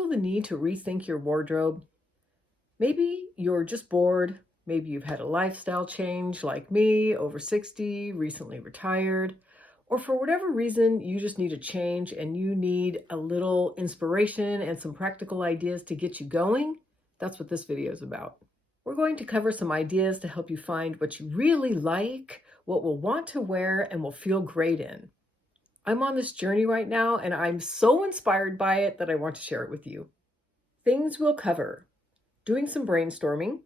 feel the need to rethink your wardrobe? Maybe you're just bored. Maybe you've had a lifestyle change like me, over 60, recently retired. Or for whatever reason, you just need a change and you need a little inspiration and some practical ideas to get you going. That's what this video is about. We're going to cover some ideas to help you find what you really like, what we'll want to wear, and will feel great in. I'm on this journey right now, and I'm so inspired by it that I want to share it with you. Things we'll cover: doing some brainstorming,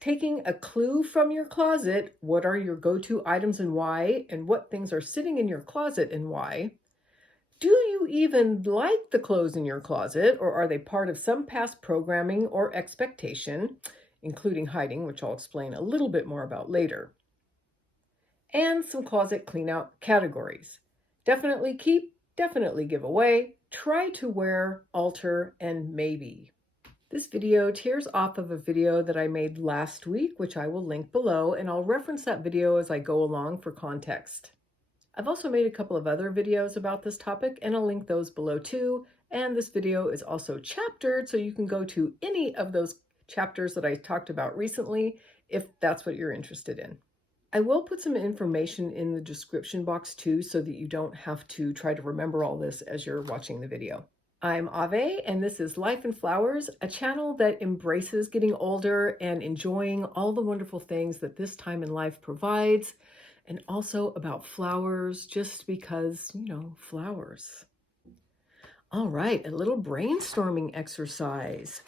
taking a clue from your closet, what are your go-to items and why, and what things are sitting in your closet and why. Do you even like the clothes in your closet, or are they part of some past programming or expectation, including hiding, which I'll explain a little bit more about later. And some closet clean-out categories. Definitely keep, definitely give away, try to wear, alter, and maybe. This video tears off of a video that I made last week, which I will link below, and I'll reference that video as I go along for context. I've also made a couple of other videos about this topic, and I'll link those below too. And this video is also chaptered, so you can go to any of those chapters that I talked about recently if that's what you're interested in. I will put some information in the description box too, so that you don't have to try to remember all this as you're watching the video. I'm Ave, and this is Life in Flowers, a channel that embraces getting older and enjoying all the wonderful things that this time in life provides, and also about flowers, just because, flowers. All right, a little brainstorming exercise.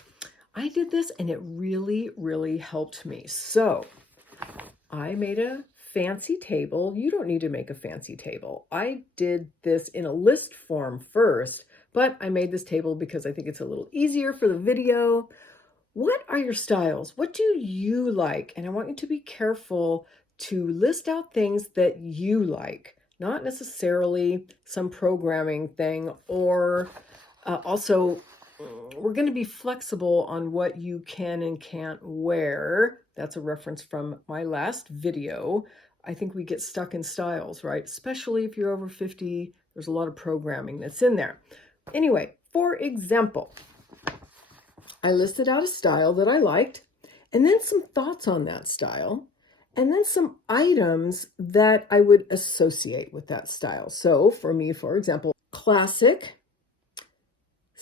I did this and it really, really helped me. So I made a fancy table. You don't need to make a fancy table. I did this in a list form first, but I made this table because I think it's a little easier for the video. What are your styles? What do you like? And I want you to be careful to list out things that you like, not necessarily some programming thing, or also we're going to be flexible on what you can and can't wear. That's a reference from my last video. I think we get stuck in styles, right? Especially if you're over 50, there's a lot of programming that's in there. Anyway, for example, I listed out a style that I liked, and then some thoughts on that style, and then some items that I would associate with that style. So for me, for example, classic.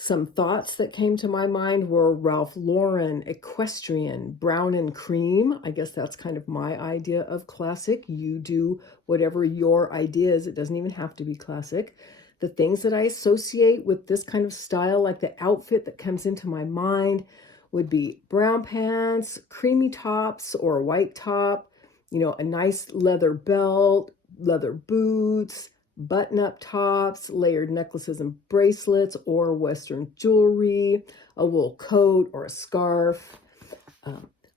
Some thoughts that came to my mind were Ralph Lauren, equestrian, brown and cream. I guess that's kind of my idea of classic. You do whatever your idea is. It doesn't even have to be classic. The things that I associate with this kind of style, like the outfit that comes into my mind, would be brown pants, creamy tops or a white top, a nice leather belt, leather boots, button-up tops, layered necklaces and bracelets or Western jewelry, a wool coat or a scarf,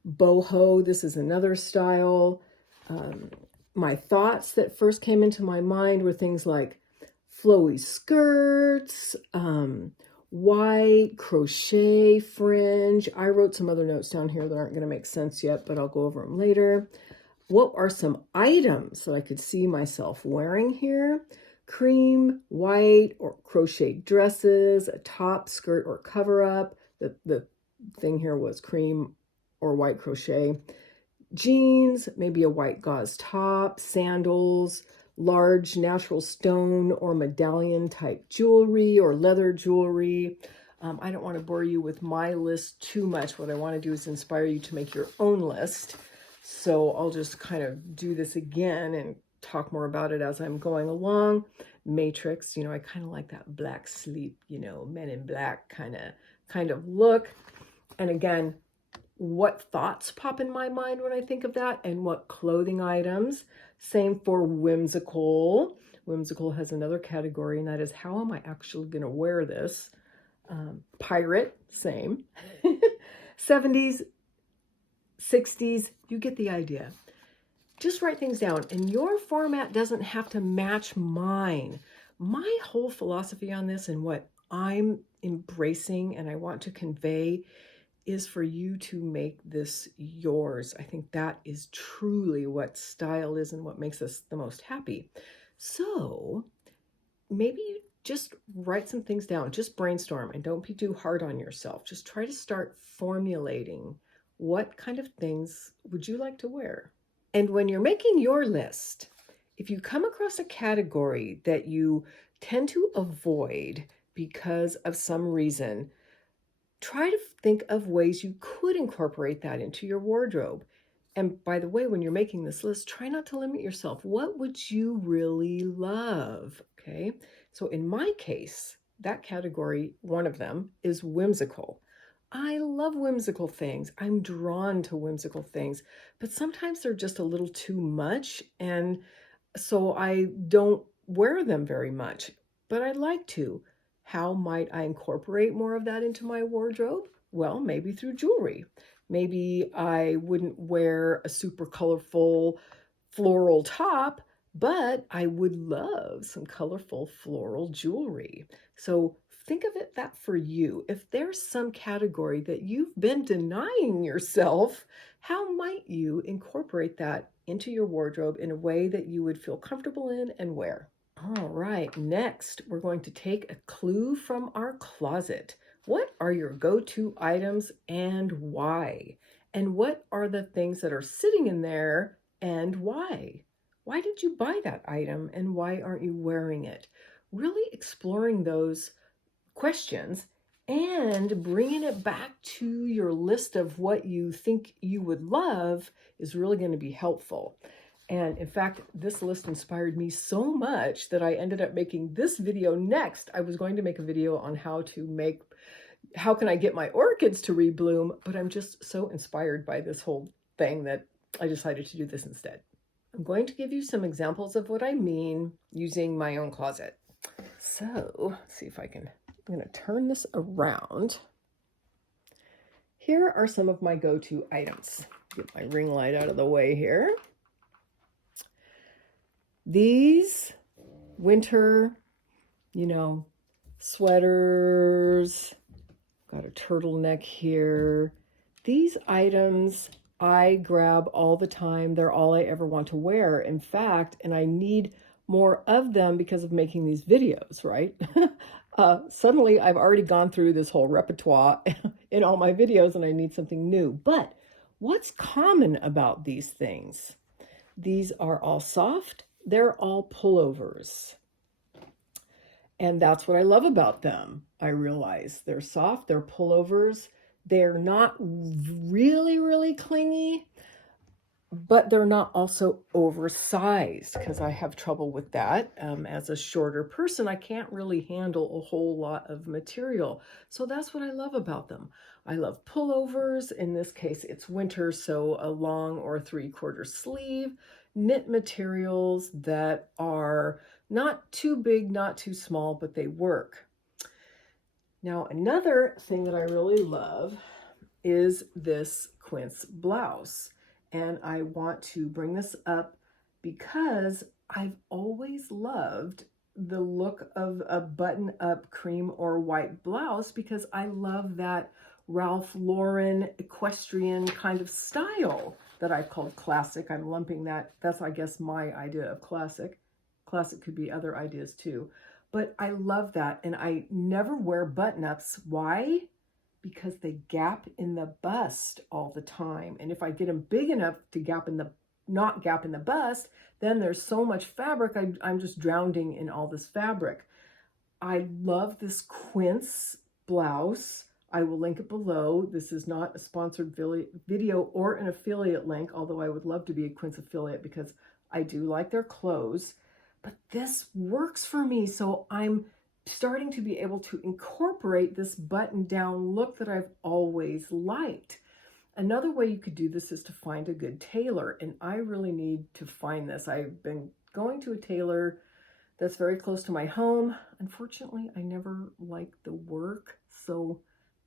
boho. This is another style. My thoughts that first came into my mind were things like flowy skirts, white crochet fringe. I wrote some other notes down here that aren't going to make sense yet, but I'll go over them later. What are some items that I could see myself wearing here? Cream, white, or crochet dresses, a top, skirt, or cover-up. The thing here was cream or white crochet. Jeans, maybe a white gauze top, sandals, large natural stone or medallion type jewelry or leather jewelry. I don't want to bore you with my list too much. What I want to do is inspire you to make your own list. So I'll just kind of do this again and talk more about it as I'm going along. Matrix, I kind of like that black sleep, Men in Black kind of look. And again, what thoughts pop in my mind when I think of that, and what clothing items. Same for whimsical. Whimsical has another category, and that is, how am I actually going to wear this? Pirate, same. 70s, 60s, you get the idea. Just write things down, and your format doesn't have to match mine. My whole philosophy on this, and what I'm embracing and I want to convey, is for you to make this yours. I think that is truly what style is and what makes us the most happy. So maybe you just write some things down, just brainstorm, and don't be too hard on yourself. Just try to start formulating what kind of things would you like to wear. And when you're making your list, if you come across a category that you tend to avoid because of some reason, try to think of ways you could incorporate that into your wardrobe. And by the way, when you're making this list, try not to limit yourself. What would you really love? Okay. So in my case, that category, one of them is whimsical. I love whimsical things. I'm drawn to whimsical things, but sometimes they're just a little too much. And so I don't wear them very much, but I'd like to. How might I incorporate more of that into my wardrobe? Well, maybe through jewelry. Maybe I wouldn't wear a super colorful floral top, but I would love some colorful floral jewelry. So think of it that for you. If there's some category that you've been denying yourself, how might you incorporate that into your wardrobe in a way that you would feel comfortable in and wear? All right, next we're going to take a clue from our closet. What are your go-to items and why? And what are the things that are sitting in there and why? Why did you buy that item and why aren't you wearing it? Really exploring those questions and bringing it back to your list of what you think you would love is really going to be helpful. And in fact, this list inspired me so much that I ended up making this video next. I was going to make a video on how can I get my orchids to rebloom, but I'm just so inspired by this whole thing that I decided to do this instead. I'm going to give you some examples of what I mean using my own closet. So let's see if I'm going to turn this around. Here are some of my go-to items. Get my ring light out of the way here. These winter, sweaters, got a turtleneck here. These items I grab all the time. They're all I ever want to wear. In fact, and I need more of them because of making these videos, right? Suddenly I've already gone through this whole repertoire in all my videos and I need something new. But what's common about these things? These are all soft. They're all pullovers. And that's what I love about them. I realize they're soft, they're pullovers. They're not really, really clingy, but they're not also oversized because I have trouble with that. As a shorter person, I can't really handle a whole lot of material. So that's what I love about them. I love pullovers. In this case, it's winter, so a long or 3/4 sleeve, knit materials that are not too big, not too small, but they work. Now, another thing that I really love is this quince blouse. And I want to bring this up because I've always loved the look of a button-up cream or white blouse because I love that Ralph Lauren equestrian kind of style that I've called classic. I'm lumping that. That's, I guess, my idea of classic. Classic could be other ideas too. But I love that. And I never wear button-ups. Why? Because they gap in the bust all the time. And if I get them big enough to not gap in the bust, then there's so much fabric, I'm just drowning in all this fabric. I love this quince blouse. I will link it below. This is not a sponsored video or an affiliate link, although I would love to be a quince affiliate because I do like their clothes. But this works for me, so I'm starting to be able to incorporate this button-down look that I've always liked. Another way you could do this is to find a good tailor, and I really need to find this. I've been going to a tailor that's very close to my home. Unfortunately, I never liked the work, so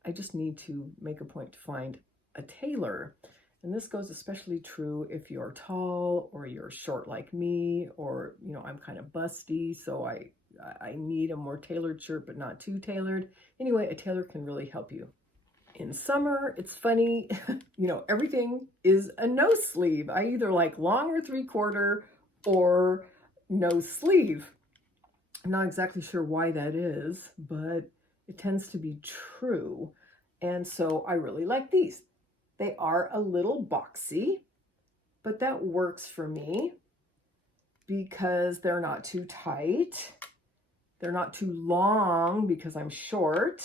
I just need to make a point to find a tailor. And this goes especially true if you're tall or you're short like me, or, I'm kind of busty, so I need a more tailored shirt, but not too tailored. Anyway, a tailor can really help you. In summer, it's funny, everything is a no sleeve. I either like long or 3/4 or no sleeve. I'm not exactly sure why that is, but it tends to be true. And so I really like these. They are a little boxy, but that works for me because they're not too tight. They're not too long because I'm short.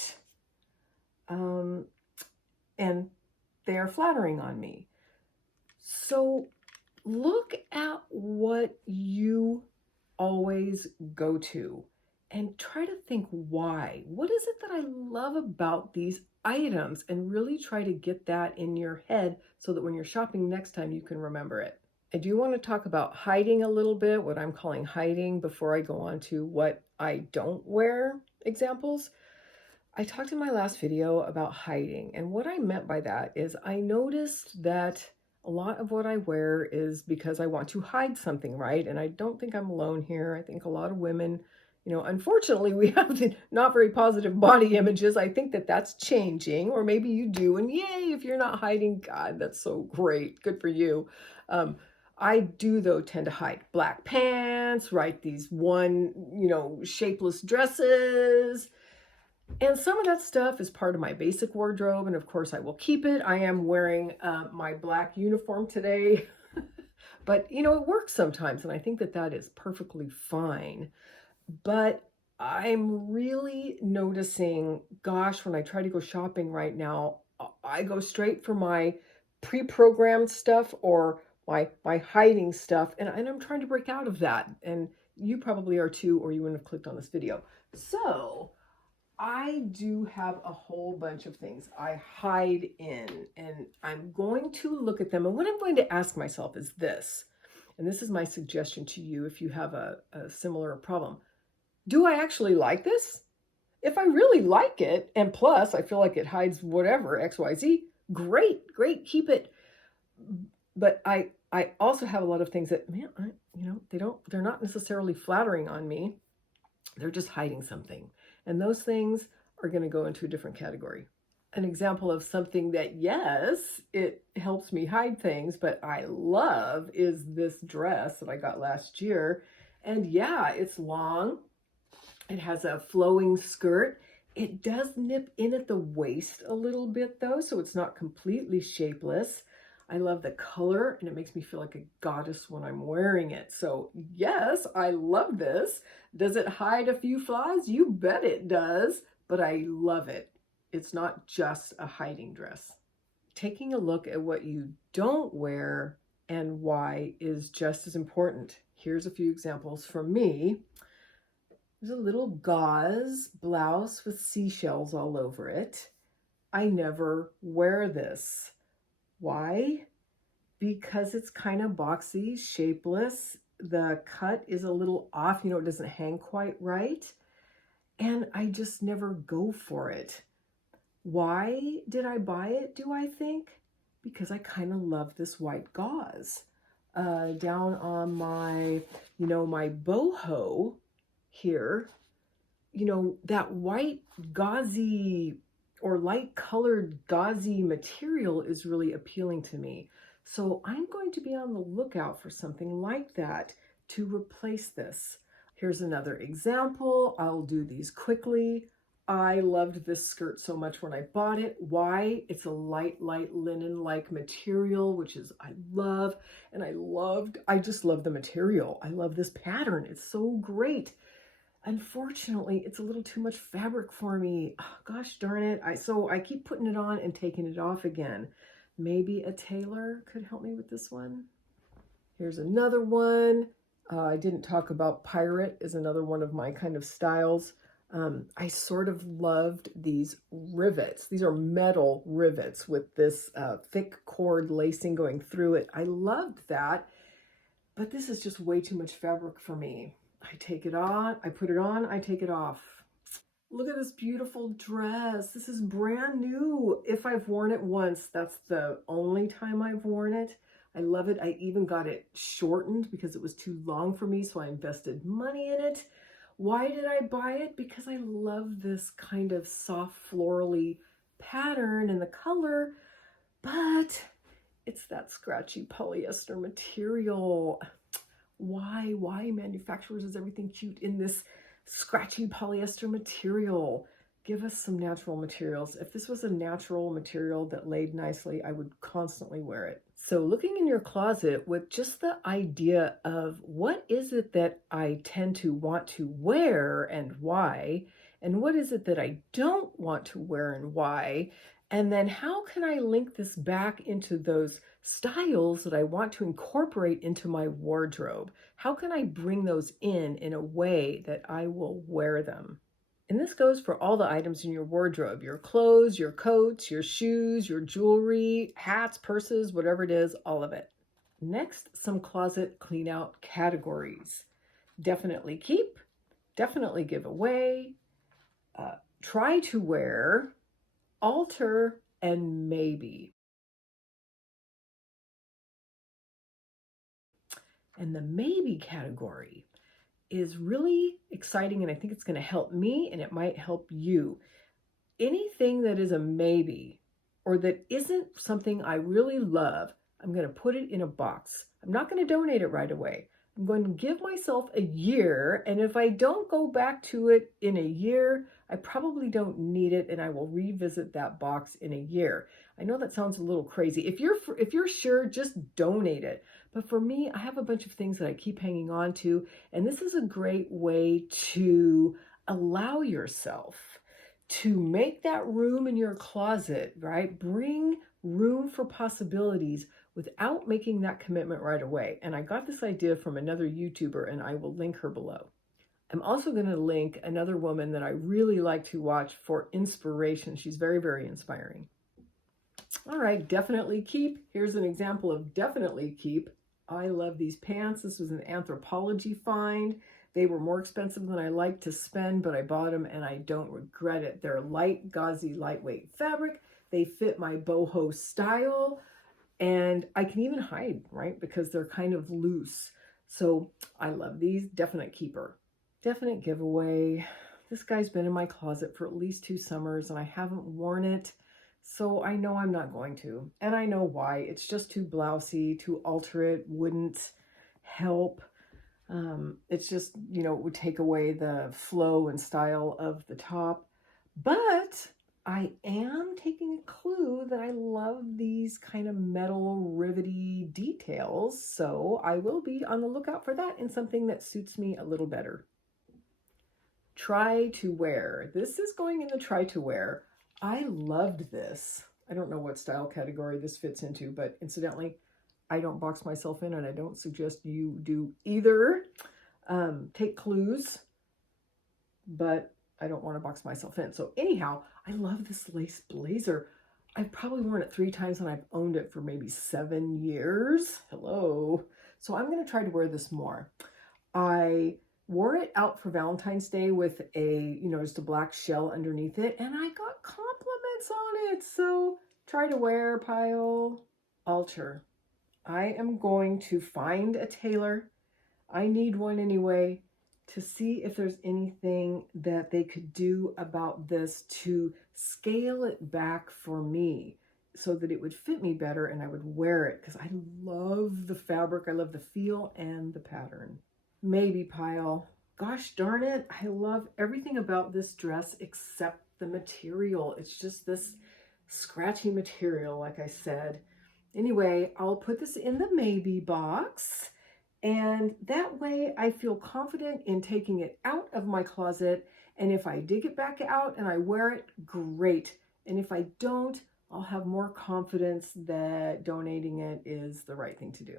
And they are flattering on me. So look at what you always go to and try to think why. What is it that I love about these items? And really try to get that in your head so that when you're shopping next time, you can remember it. I do want to talk about hiding a little bit, what I'm calling hiding, before I go on to what I don't wear examples. I talked in my last video about hiding, and what I meant by that is I noticed that a lot of what I wear is because I want to hide something, right? And I don't think I'm alone here. I think a lot of women, unfortunately, we have not very positive body images. I think that that's changing, or maybe you do, and yay, if you're not hiding, God, that's so great. Good for you. I do, though, tend to hide black pants, right? These shapeless dresses. And some of that stuff is part of my basic wardrobe, and of course I will keep it. I am wearing my black uniform today, but it works sometimes, and I think that that is perfectly fine. But I'm really noticing, gosh, when I try to go shopping right now, I go straight for my pre-programmed stuff or my hiding stuff, and I'm trying to break out of that. And you probably are too, or you wouldn't have clicked on this video. So I do have a whole bunch of things I hide in, and I'm going to look at them. And what I'm going to ask myself is this, and this is my suggestion to you if you have a similar problem. Do I actually like this? If I really like it, and plus I feel like it hides whatever, XYZ, great, keep it. But I also have a lot of things that, they're not necessarily flattering on me. They're just hiding something. And those things are going to go into a different category. An example of something that, yes, it helps me hide things, but I love is this dress that I got last year. And yeah, it's long. It has a flowing skirt. It does nip in at the waist a little bit though, so it's not completely shapeless. I love the color, and it makes me feel like a goddess when I'm wearing it. So yes, I love this. Does it hide a few flaws? You bet it does, but I love it. It's not just a hiding dress. Taking a look at what you don't wear and why is just as important. Here's a few examples from me. There's a little gauze blouse with seashells all over it. I never wear this. Why? Because it's kind of boxy, shapeless. The cut is a little off, it doesn't hang quite right. And I just never go for it. Why did I buy it, do I think? Because I kind of love this white gauze. Down on my, my boho here, that white gauzy or light colored gauzy material is really appealing to me. So I'm going to be on the lookout for something like that to replace this. Here's another example. I'll do these quickly. I loved this skirt so much when I bought it. Why? It's a light linen-like material, which is I love. And I just love the material. I love this pattern. It's so great. Unfortunately, it's a little too much fabric for me. Oh, gosh darn it. So I keep putting it on and taking it off again. Maybe a tailor could help me with this one. Here's another one. I didn't talk about pirate is another one of my kind of styles. I sort of loved these rivets. These are metal rivets with this thick cord lacing going through it. I loved that, but this is just way too much fabric for me. I take it on, I put it on, I take it off. Look at this beautiful dress. This is brand new. If I've worn it once, that's the only time I've worn it. I love it. I even got it shortened because it was too long for me, so I invested money in it. Why did I buy it? Because I love this kind of soft florally pattern and the color, but it's that scratchy polyester material. Why manufacturers is everything cute in this Scratchy polyester material. Give us some natural materials. If this was a natural material that laid nicely, I would constantly wear it. So looking in your closet with just the idea of what is it that I tend to want to wear and why, and what is it that I don't want to wear and why, and then how can I link this back into those styles that I want to incorporate into my wardrobe? How can I bring those in a way that I will wear them? And this goes for all the items in your wardrobe, your clothes, your coats, your shoes, your jewelry, hats, purses, whatever it is, all of it. Next, some closet clean out categories. Definitely keep, definitely give away, try to wear, alter, and maybe. And the maybe category is really exciting, and I think it's going to help me and it might help you. Anything that is a maybe or that isn't something I really love, I'm going to put it in a box. I'm not going to donate it right away. I'm going to give myself a year, and if I don't go back to it in a year, I probably don't need it, and I will revisit that box in a year. I know that sounds a little crazy. If you're sure, just donate it. But for me, I have a bunch of things that I keep hanging on to, and this is a great way to allow yourself to make that room in your closet, right? Bring room for possibilities without making that commitment right away. And I got this idea from another YouTuber, and I will link her below. I'm also going to link another woman that I really like to watch for inspiration. She's very, very inspiring. All right, definitely keep. Here's an example of definitely keep. I love these pants. This was an Anthropologie find. They were more expensive than I like to spend, but I bought them and I don't regret it. They're light, gauzy, lightweight fabric. They fit my boho style, and I can even hide, right? Because they're kind of loose. So I love these. Definite keeper. Definite giveaway. This guy's been in my closet for at least 2 summers and I haven't worn it. So I know I'm not going to. And I know why. It's just too blousy. To alter it wouldn't help. It's just, it would take away the flow and style of the top. But I am taking a clue that I love these kind of metal rivety details. So I will be on the lookout for that in something that suits me a little better. Try to wear. This is going in the try to wear. I loved this. I don't know what style category this fits into, but incidentally, I don't box myself in, and I don't suggest you do either. Take clues, but I don't want to box myself in. So anyhow, I love this lace blazer. I've probably worn it 3 times and I've owned it for maybe 7 years. Hello. So I'm going to try to wear this more. I wore it out for Valentine's Day with just a black shell underneath it, and I got compliments on it. So try to wear, pile, alter. I am going to find a tailor. I need one anyway, to see if there's anything that they could do about this to scale it back for me so that it would fit me better and I would wear it, because I love the fabric. I love the feel and the pattern. Maybe pile. Gosh darn it. I love everything about this dress except the material. It's just this scratchy material, like I said. Anyway, I'll put this in the maybe box, and that way I feel confident in taking it out of my closet. And if I dig it back out and I wear it, great. And if I don't, I'll have more confidence that donating it is the right thing to do.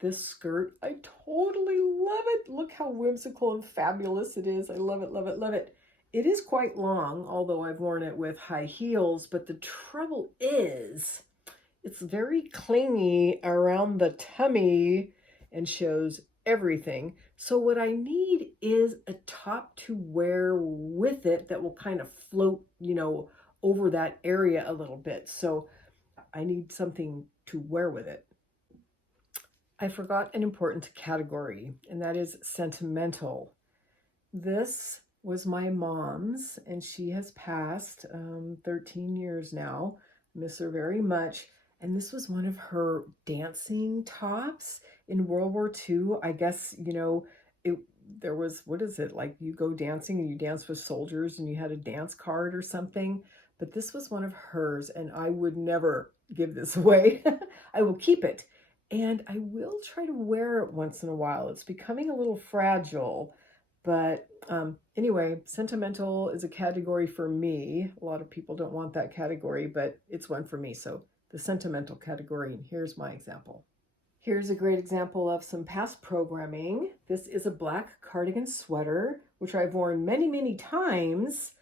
This skirt, I totally love it. Look how whimsical and fabulous it is. I love it, love it, love it. It is quite long, although I've worn it with high heels, but the trouble is it's very clingy around the tummy and shows everything. So what I need is a top to wear with it that will kind of float, over that area a little bit. So I need something to wear with it. I forgot an important category, and that is sentimental. This was my mom's, and she has passed 13 years now. Miss her very much. And this was one of her dancing tops in World War II. I guess, there was, what is it, like you go dancing and you dance with soldiers and you had a dance card or something. But this was one of hers, and I would never give this away. I will keep it. And I will try to wear it once in a while. It's becoming a little fragile. But anyway, sentimental is a category for me. A lot of people don't want that category, but it's one for me. So the sentimental category, and here's my example. Here's a great example of some past programming. This is a black cardigan sweater, which I've worn many, many times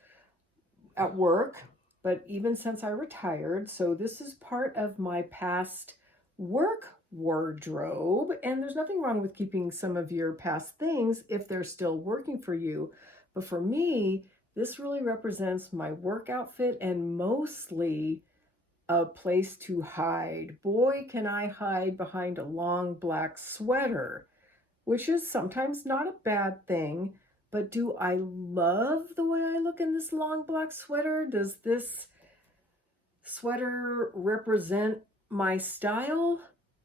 at work, but even since I retired. So this is part of my past work wardrobe, and there's nothing wrong with keeping some of your past things if they're still working for you. But for me, this really represents my work outfit and mostly a place to hide. Boy, can I hide behind a long black sweater, which is sometimes not a bad thing. But do I love the way I look in this long black sweater? Does this sweater represent my style?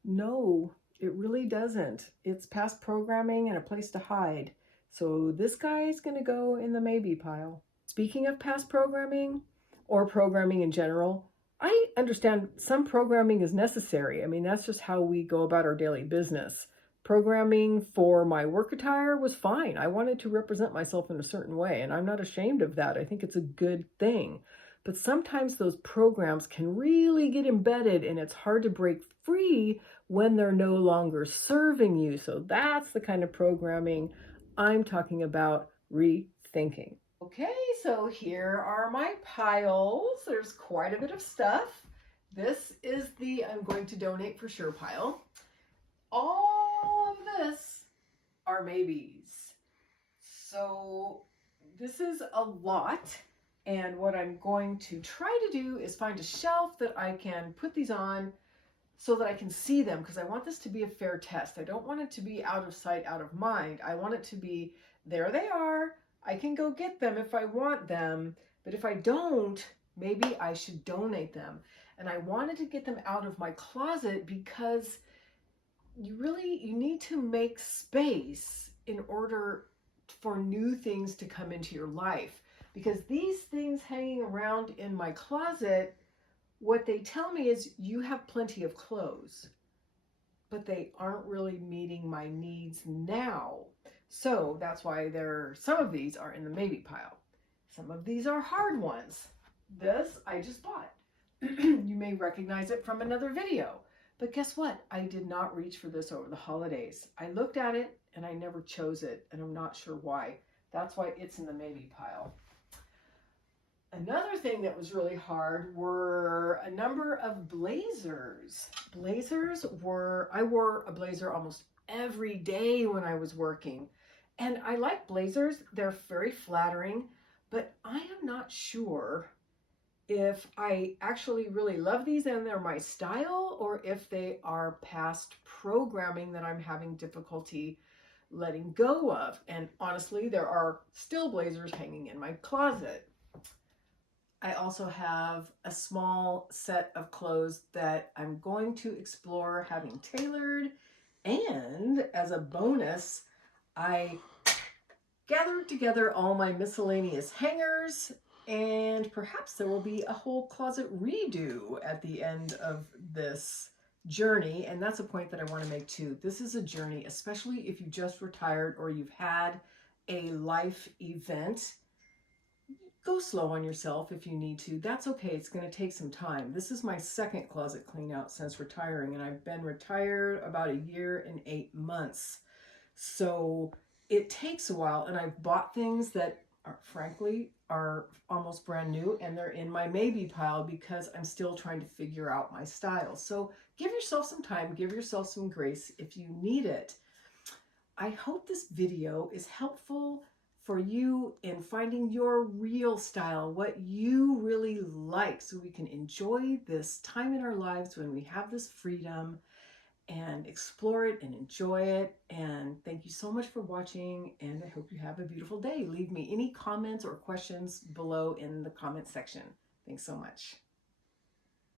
No, it really doesn't. It's past programming and a place to hide. So this guy is going to go in the maybe pile. Speaking of past programming or programming in general, I understand some programming is necessary. I mean, that's just how we go about our daily business. Programming for my work attire was fine. I wanted to represent myself in a certain way, and I'm not ashamed of that. I think it's a good thing. But sometimes those programs can really get embedded, and it's hard to break free when they're no longer serving you. So that's the kind of programming I'm talking about rethinking. Okay, so here are my piles. There's quite a bit of stuff. This is the I'm going to donate for sure pile. All of this are maybes. So this is a lot. And what I'm going to try to do is find a shelf that I can put these on so that I can see them, because I want this to be a fair test. I don't want it to be out of sight, out of mind. I want it to be, there they are. I can go get them if I want them, but if I don't, maybe I should donate them. And I wanted to get them out of my closet because you need to make space in order for new things to come into your life. Because these things hanging around in my closet, what they tell me is you have plenty of clothes, but they aren't really meeting my needs now. So that's why some of these are in the maybe pile. Some of these are hard ones. This I just bought. You may recognize it from another video. But guess what? I did not reach for this over the holidays. I looked at it and I never chose it, and I'm not sure why. That's why it's in the maybe pile. Another thing that was really hard were a number of blazers. I wore a blazer almost every day when I was working. And I like blazers. They're very flattering, but I am not sure if I actually really love these and they're my style, or if they are past programming that I'm having difficulty letting go of. And honestly, there are still blazers hanging in my closet. I also have a small set of clothes that I'm going to explore having tailored. And as a bonus, I gathered together all my miscellaneous hangers, and perhaps there will be a whole closet redo at the end of this journey. And that's a point that I want to make too. This is a journey, especially if you just retired or you've had a life event. Go slow on yourself if you need to. That's okay. It's going to take some time. This is my second closet clean out since retiring, and I've been retired about 1 year and 8 months. So it takes a while, and I've bought things that frankly are almost brand new, and they're in my maybe pile because I'm still trying to figure out my style. So give yourself some time, give yourself some grace if you need it. I hope this video is helpful for you in finding your real style, what you really like, so we can enjoy this time in our lives when we have this freedom and explore it and enjoy it. And thank you so much for watching, and I hope you have a beautiful day. Leave me any comments or questions below in the comment section. Thanks so much.